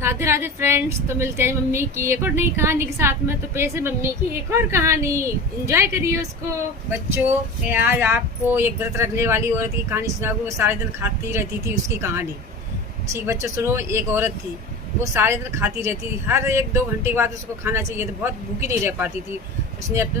Radhe Radhe friends, तो मिलते हैं मम्मी की एक और नई कहानी के साथ में। तो पैसे मम्मी की एक और कहानी एंजॉय करिए उसको। बच्चों, मैं आज आपको एक व्रत रखने वाली औरत की कहानी सुनाऊंगी। वो सारे दिन खाती रहती थी, उसकी कहानी। ठीक बच्चों सुनो। एक औरत थी, वो सारे दिन खाती रहती थी। हर 1-2 घंटे के बाद उसको खाना चाहिए, तो बहुत भूखी नहीं रह पाती थी।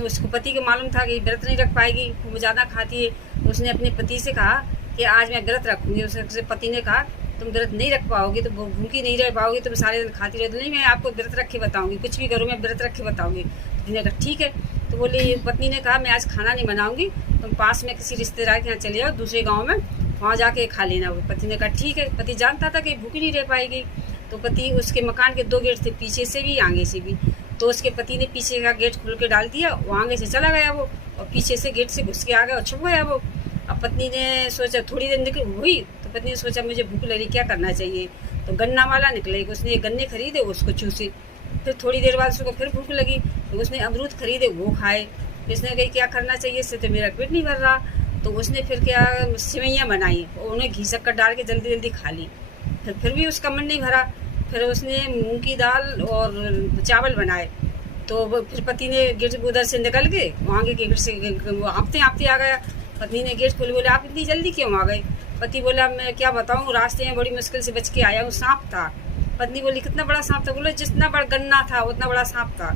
उसको पति को मालूम था कि व्रत नहीं रख पाएगी, वो ज़्यादा खाती है। तो उसने अपने पति से कहा कि आज मैं व्रत रखूँगी। उसके पति ने कहा तुम व्रत नहीं रख पाओगी, तो भूखी नहीं रह पाओगी, तुम सारे दिन खाती रहती। नहीं, मैं आपको व्रत रख के बताऊँगी, कुछ भी करूँ मैं व्रत रख के बताऊँगी। पति ने कहा ठीक है। तो बोली, पत्नी ने कहा मैं आज खाना नहीं बनाऊँगी, तुम पास में किसी रिश्तेदार के यहाँ चले जाओ, दूसरे गाँव में, वहाँ जाके खा लेना। पति ने कहा ठीक है। पति जानता था कि भूखी नहीं रह पाएगी। तो पति, उसके मकान के 2 गेट थे, पीछे से भी आगे से भी। तो उसके पति ने पीछे का गेट खोल के डाल दिया, वो आगे से चला गया वो, और पीछे से गेट से घुस के आ गया और छुप गया वो। अब पत्नी ने सोचा, थोड़ी देर निकल हुई तो पत्नी ने सोचा मुझे भूख लगी, क्या करना चाहिए। तो गन्ना वाला निकले, उसने गन्ने खरीदे, उसको चूसे। फिर थोड़ी देर बाद उसको फिर भूख लगी, तो उसने अमरूद खरीदे, वो खाए। उसने कही क्या करना चाहिए, इससे तो मेरा पेट नहीं भर रहा। तो उसने फिर क्या, सिवैयाँ बनाई और उन्हें घी शक्कर डाल के जल्दी जल्दी खा ली। फिर भी उसका मन नहीं भरा। फिर उसने मूंग की दाल और चावल बनाए। तो फिर पति ने गेट उधर से निकल के वहाँ के गेट से हाँफते हाँफते आ गया। पत्नी ने गेट खोले, बोले आप इतनी जल्दी क्यों आ गए। पति बोला मैं क्या बताऊँ, रास्ते में बड़ी मुश्किल से बच के आया हूँ, सांप था। पत्नी बोली कितना बड़ा सांप था। बोले जितना बड़ा गन्ना था उतना बड़ा सांप था।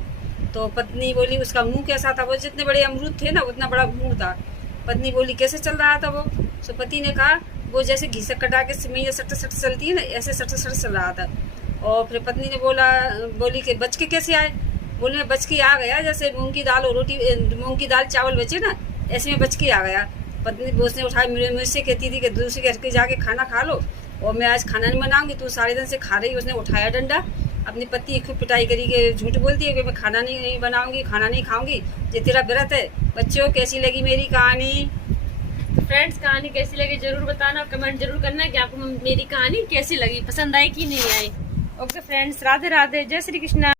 तो पत्नी बोली उसका मुंह कैसा था। वो जितने बड़े अमरूद थे ना उतना बड़ा मुंह था। पत्नी बोली कैसे चल रहा था वो। तो पति ने कहा वो जैसे घी से कटा के सिमैया सट सट चलती है ना, ऐसे सट सट चल रहा था। और फिर पत्नी ने बोली कि बच के कैसे आए। बोले मैं बच के आ गया, जैसे मूंग की दाल और रोटी, मूंग की दाल चावल बचे ना, ऐसे में बच के आ गया। पत्नी उसने उठाई, मुझसे कहती थी कि दूसरे घर के जाके खाना खा लो, और मैं आज खाना नहीं बनाऊंगी, तू सारे दिन से खा रही। उसने उठाया डंडा, अपनी पति की खूब पिटाई करी कि झूठ बोलती है कि मैं खाना नहीं बनाऊंगी, खाना नहीं खाऊंगी, ये तेरा व्रत है। बच्चों, कैसी लगी मेरी कहानी। तो फ्रेंड्स, कहानी कैसी लगी जरूर बताना, कमेंट जरूर करना कि आपको मेरी कहानी कैसी लगी, पसंद आई कि नहीं आई। ओके फ्रेंड्स, राधे राधे, जय श्री कृष्णा।